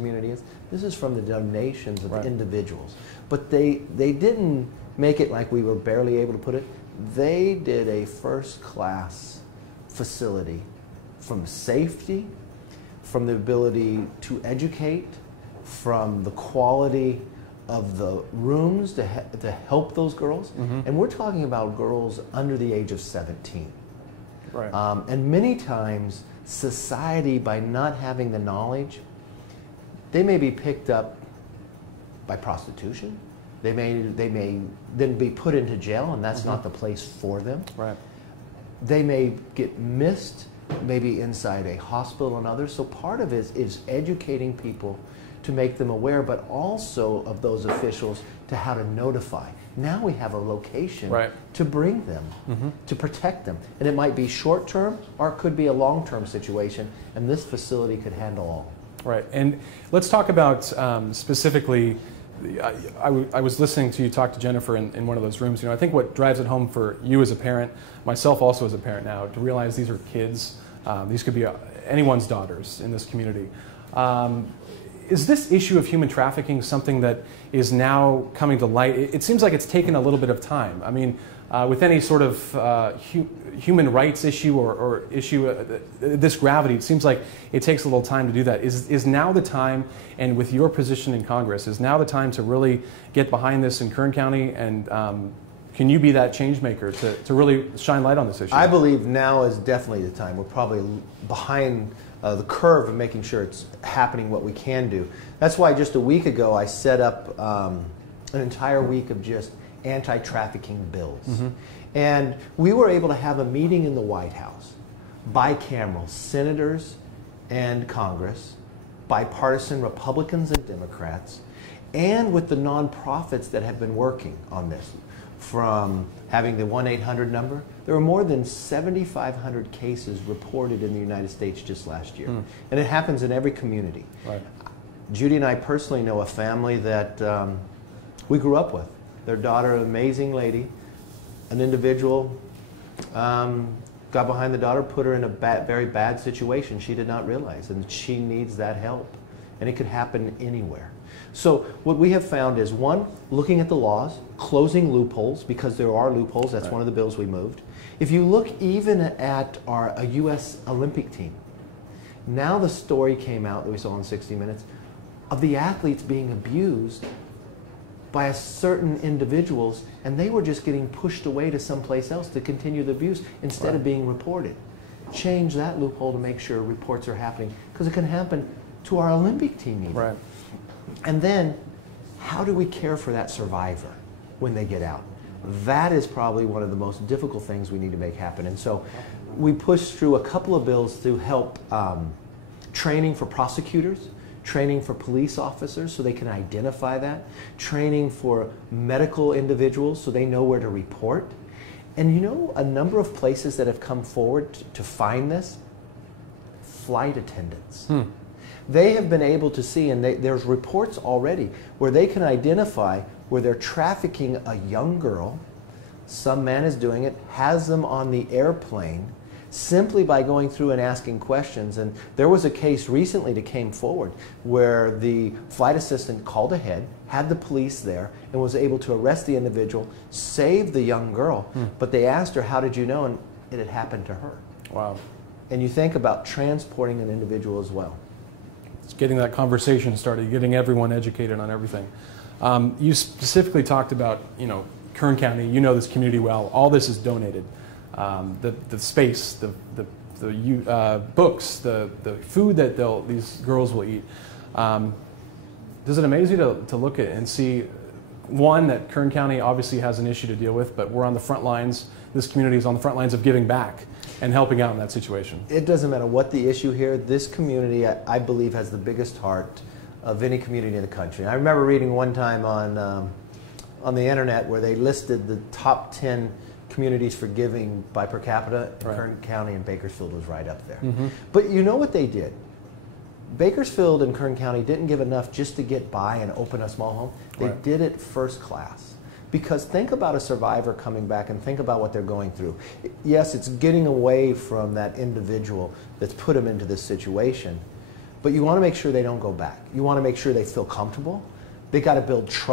community is? This is from the donations of individuals. But they didn't make it like we were barely able to put it. They did a first-class facility from safety, from the ability to educate, from the quality of the rooms to help those girls. And we're talking about girls under the age of 17. Right. And many times, society, by not having the knowledge, they may be picked up by prostitution. They may then be put into jail, and that's not the place for them. Right. They may get missed, maybe inside a hospital and others. So part of it is educating people to make them aware, but also of those officials to how to notify. Now we have a location to bring them, to protect them. And it might be short-term, or it could be a long-term situation, and this facility could handle all. Right, and let's talk about specifically, I was listening to you talk to Jennifer in one of those rooms. You know, I think what drives it home for you as a parent, myself also as a parent now, to realize these are kids. These could be anyone's daughters in this community. Is this issue of human trafficking something that is now coming to light? It seems like it's taken a little bit of time. I mean, with any sort of human rights issue or issue this gravity, it seems like it takes a little time to do that. Is now the time, and with your position in Congress, is now the time to really get behind this in Kern County, and can you be that change maker to really shine light on this issue? I believe now is definitely the time. We're probably behind the curve of making sure it's happening what we can do. That's why just a week ago I set up an entire week of just anti-trafficking bills. And we were able to have a meeting in the White House, bicameral, senators and Congress, bipartisan Republicans and Democrats, and with the nonprofits that have been working on this. From having the 1-800 number, there were more than 7,500 cases reported in the United States just last year. And it happens in every community. Right. Judy and I personally know a family that we grew up with. Their daughter, an amazing lady, an individual got behind the daughter, put her in a very bad situation she did not realize, and she needs that help. And it could happen anywhere. So what we have found is, one, looking at the laws, closing loopholes, because there are loopholes. That's one of the bills we moved. If you look even at a U.S. Olympic team, now the story came out that we saw in 60 Minutes of the athletes being abused by a certain individuals, and they were just getting pushed away to someplace else to continue the abuse instead of being reported. Change that loophole to make sure reports are happening, because it can happen to our Olympic team even. Right. And then, how do we care for that survivor when they get out? That is probably one of the most difficult things we need to make happen. And so we pushed through a couple of bills to help training for prosecutors, training for police officers so they can identify that, training for medical individuals so they know where to report. And you know, a number of places that have come forward to find this, flight attendants. They have been able to see, and there's reports already where they can identify where they're trafficking a young girl, some man is doing it, has them on the airplane simply by going through and asking questions. And there was a case recently that came forward where the flight assistant called ahead, had the police there, and was able to arrest the individual, save the young girl, but they asked her, how did you know? And it had happened to her. Wow. And you think about transporting an individual as well. It's getting that conversation started, getting everyone educated on everything. You specifically talked about, you know, Kern County. You know this community well. All this is donated. The space, the books, the food that these girls will eat. Does it amaze you to look at and see, one, that Kern County obviously has an issue to deal with, but we're on the front lines. This community is on the front lines of giving back and helping out in that situation. It doesn't matter what the issue here. This community, I believe, has the biggest heart of any community in the country. I remember reading one time on the internet where they listed the top 10 communities for giving by per capita. Right. Kern County and Bakersfield was right up there. But you know what they did? Bakersfield and Kern County didn't give enough just to get by and open a small home. They did it first class. Because think about a survivor coming back and think about what they're going through. Yes, it's getting away from that individual that's put them into this situation. but you want to make sure they don't go back. You want to make sure they feel comfortable. They got to build trust.